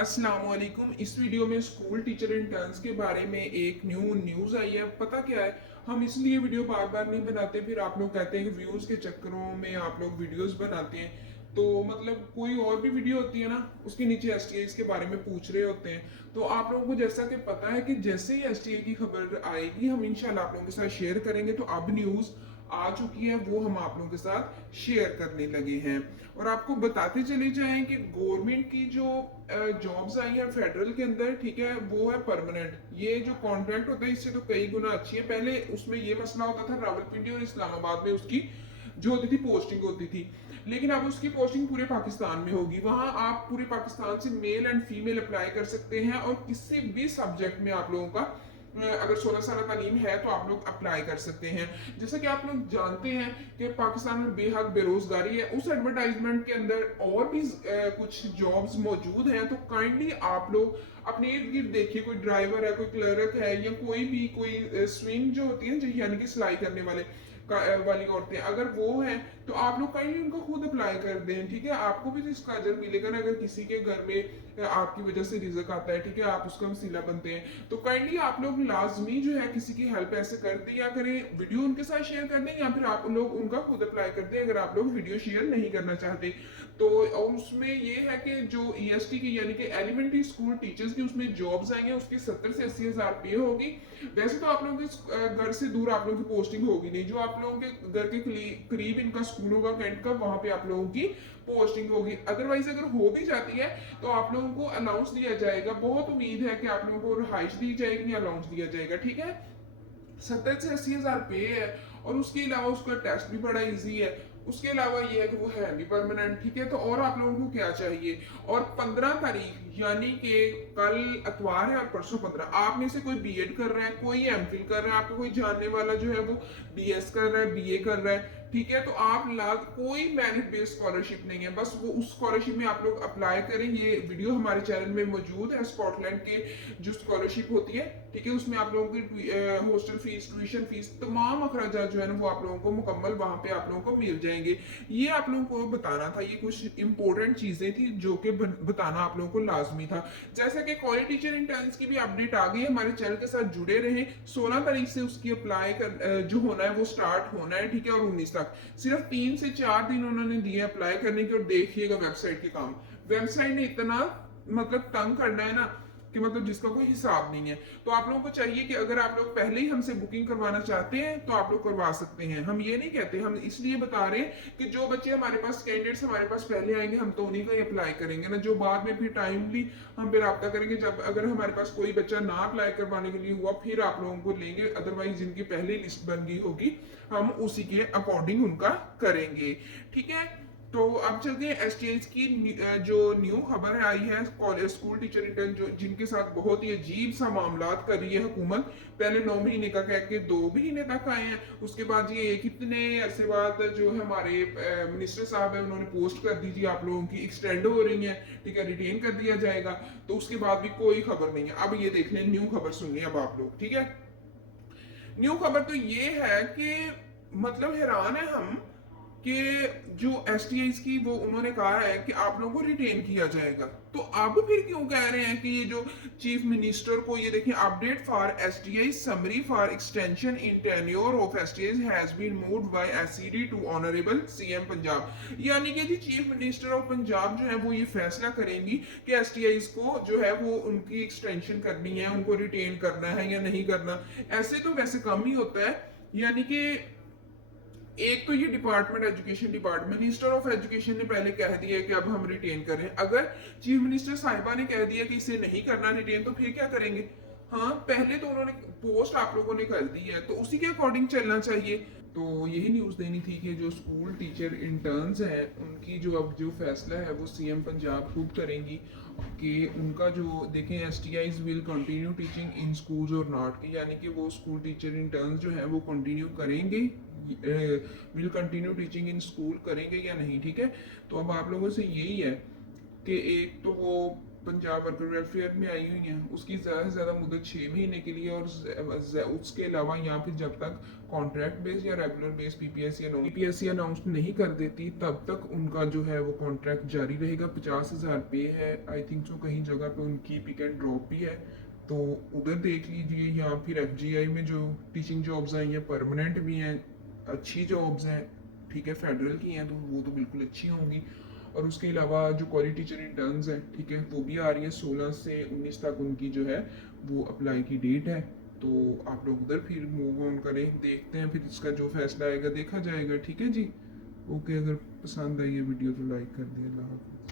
अस्सलामुअलैकुम। इस वीडियो में स्कूल टीचर इंटर्न्स के बारे में एक न्यूज़ आई है। पता क्या है, हम इसलिए वीडियो बार बार नहीं बनाते, फिर आप लोग कहते हैं कि व्यूज़ के चक्करों में आप लोग वीडियोस बनाते हैं। तो मतलब कोई और भी वीडियो होती है ना, उसके नीचे एसटीआई के बारे में पूछ रहे होते हैं। तो आप लोगों को जैसा कि पता है कि जैसे ही एसटीआई की खबर आएगी हम इंशाल्लाह आप लोगों के साथ शेयर करेंगे। तो अब न्यूज़ आ चुकी है, वो हम आप लोगों के साथ शेयर करने लगे हैं। और आपको बताते चले जाएं कि गवर्नमेंट की जो जॉब्स आई हैं फेडरल के अंदर, ठीक है, वो है परमानेंट। ये जो कॉन्ट्रैक्ट होता है इससे तो कई गुना अच्छी है। पहले उसमें ये मसला होता था, रावलपिंडी और इस्लामाबाद में उसकी जो होती थी पोस्टिंग होती थी, लेकिन अब उसकी पोस्टिंग पूरे पाकिस्तान में होगी। वहां आप पूरे पाकिस्तान से मेल एंड फीमेल अप्लाई कर सकते हैं और किसी भी सब्जेक्ट में आप लोगों का अगर 16 साल तालीम है तो आप लोग अप्लाई कर सकते हैं। जैसा कि आप लोग जानते हैं कि पाकिस्तान में बेहद बेरोजगारी है। उस एडवर्टाइजमेंट के अंदर और भी कुछ जॉब्स मौजूद हैं। तो काइंडली आप लोग अपने इर्द गिर्द देखिए, कोई ड्राइवर है, कोई क्लर्क है, या कोई भी कोई स्विंग जो होती है यानी कि सिलाई करने वाली औरतें अगर वो हैं, तो आप लोग काइंडली उनको खुद अप्लाई कर दें। ठीक है, आपको भी तो इसका अजर मिलेगा ना। अगर किसी के घर में आपकी वजह से रिजक आता है, ठीक है, आप उसका वसीला बनते हैं, तो काइंडली आप लोग लाजमी जो है किसी की हेल्प ऐसे कर दें, या करें वीडियो उनके साथ शेयर कर दें, या फिर आप लोग उनका खुद अप्लाई कर दें अगर आप लोग वीडियो शेयर नहीं करना चाहते। तो और उसमें ये है कि जो ईएसटी की यानी कि एलिमेंट्री स्कूल टीचर्स की उसमें जॉब्स आएंगे, उसकी 70 से 80 हजार पे होगी। वैसे तो आप लोगों के घर से दूर आप लोगों की पोस्टिंग होगी नहीं, जो आप लोगों के घर के करीब इनका स्कूल होगा कैंट का, वहां पे आप लोगों की पोस्टिंग होगी। अदरवाइज अगर हो भी जाती है तो आप लोगों को अलाउंस दिया जाएगा। बहुत उम्मीद है कि आप लोगों को रिहाइश दी जाएगी या अलाउंस दिया जाएगा। ठीक है, 70 से 80 हजार पे है, और उसके अलावा उसका टेस्ट भी बड़ा इजी है। उसके अलावा ये है कि वो है भी परमानेंट। ठीक है, तो और आप लोगों को क्या चाहिए। और 15 तारीख यानी कि कल अतवार है और परसों 15, आप में से कोई बीएड कर रहा है, कोई एमफिल कर रहा है, आपका कोई जानने वाला जो है वो बीएस कर रहा है, बीए कर रहा है, ठीक है, तो आप लाग कोई मेरिट बेस्ड स्कॉलरशिप नहीं है, बस वो उस स्कॉलरशिप में आप लोग अप्लाई करें। ये वीडियो हमारे चैनल में मौजूद है। स्कॉटलैंड के जो स्कॉलरशिप होती है, ठीक है, उसमें आप लोगों की हॉस्टल फीस, ट्यूशन फीस, तमाम अखराजात जो है ना वो आप लोगों को मुकम्मल वहां पे आप लोगों को मिल जाएंगे। ये आप लोगों को बताना था, ये कुछ इंपॉर्टेंट चीजें थी जो कि बताना आप लोगों को लाजमी था। जैसा कि कॉलेज टीचर इंटर्न्स की भी अपडेट आ गई है, हमारे चैनल के साथ जुड़े रहे। 16 तारीख से उसकी अप्लाई कर जो होना है वो स्टार्ट होना है, ठीक है, और 19 तक सिर्फ 3 से 4 दिन उन्होंने दिए अप्लाई करने के। और देखिएगा वेबसाइट के काम, वेबसाइट ने इतना मतलब तंग करना है ना कि मतलब जिसका कोई हिसाब नहीं है। तो आप लोगों को चाहिए कि अगर आप लोग पहले ही हमसे बुकिंग करवाना चाहते हैं तो आप लोग करवा सकते हैं। हम ये नहीं कहते, हम इसलिए बता रहे हैं कि जो बच्चे हमारे पास कैंडिडेट्स हमारे पास पहले आएंगे हम तो उन्हीं का ही अप्लाई करेंगे ना। जो बाद में फिर टाइमली हम फिर रब्ता करेंगे, जब अगर हमारे पास कोई बच्चा ना अप्लाई करवाने के लिए हुआ फिर आप लोगों को लेंगे। अदरवाइज जिनकी पहले लिस्ट बन गई होगी हम उसी के अकॉर्डिंग उनका करेंगे। ठीक है, तो अब चलते हैं एसटीएच की जो न्यू खबर है आई है। कॉलेज स्कूल टीचर इंटर्न जो जिनके साथ बहुत ही अजीब सा मामला कर रही है हुकूमत। पहले 9 महीने का कह के 2 महीने तक आए हैं, उसके बाद ये कितने अरसे बाद जो है हमारे मिनिस्टर साहब है उन्होंने पोस्ट कर दी थी आप लोगों की एक्सटेंड हो रही है, ठीक है, रिटेन कर दिया जाएगा। तो उसके बाद भी कोई खबर नहीं है। अब ये देख लें, न्यू खबर सुनिए अब आप लोग, ठीक है। न्यू खबर तो ये है कि मतलब हैरान है हम कि जो एसटीआई की वो उन्होंने कहा है कि आप लोगों को रिटेन किया जाएगा। तो अब फिर क्यों कह रहे हैं कि ये जो चीफ मिनिस्टर को, ये देखिए, update for STI summary for extension in tenure of STI has been moved by SED to honourable CM Punjab. यानी कि जी चीफ मिनिस्टर ऑफ पंजाब जो है वो ये फैसला करेंगी कि एसटीआई को जो है वो उनकी एक्सटेंशन करनी है, उनको रिटेन करना है या नहीं करना। ऐसे तो वैसे कम ही होता है। यानी कि एक तो ये department, education department, minister of education ने पहले कह दिया है कि अब हम रिटेन करें। अगर चीफ मिनिस्टर साहिबा ने कह दिया कि इसे नहीं करना रिटेन, तो फिर क्या करेंगे। हाँ, पहले तो उन्होंने पोस्ट आप लोगों ने कर दी है तो उसी के अकॉर्डिंग चलना चाहिए। तो यही न्यूज़ देनी थी कि जो स्कूल टीचर इंटर्न्स हैं उनकी जो अब जो फैसला है वो सीएम पंजाब खुद करेंगी कि उनका जो देखें S T Is will continue teaching in schools और नॉट, यानी कि वो स्कूल टीचर इंटर्न्स जो है वो कंटिन्यू करेंगे, will continue teaching in school करेंगे या नहीं। ठीक है, तो अब आप लोगों से यही है कि एक तो वो पंजाब वर्कर वेलफेयर में आई हुई हैं उसकी ज़्यादा से ज़्यादा मुद्दत 6 महीने के लिए, और उसके अलावा या फिर जब तक कॉन्ट्रैक्ट बेस या रेगुलर बेस पीपीएससी अनाउंस नहीं कर देती तब तक उनका जो है वो कॉन्ट्रैक्ट जारी रहेगा। 50,000 पे है, आई थिंक सो कहीं जगह पे उनकी पिक एंड ड्रॉप भी है, तो उधर देख लीजिए। या फिर एफजीआई में जो टीचिंग जॉब्स आई हैं परमानेंट भी हैं, अच्छी जॉब्स हैं, ठीक है, फेडरल की हैं तो वो तो बिल्कुल अच्छी होंगी। और उसके अलावा जो क्वालिटी टीचर इंटर्न्स हैं, ठीक है, वो भी आ रही है। 16 से 19 तक उनकी जो है वो अप्लाई की डेट है, तो आप लोग उधर फिर मूव ऑन करें, देखते हैं फिर इसका जो फैसला आएगा देखा जाएगा। ठीक है जी, ओके, अगर पसंद आई ये वीडियो तो लाइक कर दिए। अल्लाह हाफ़िज़।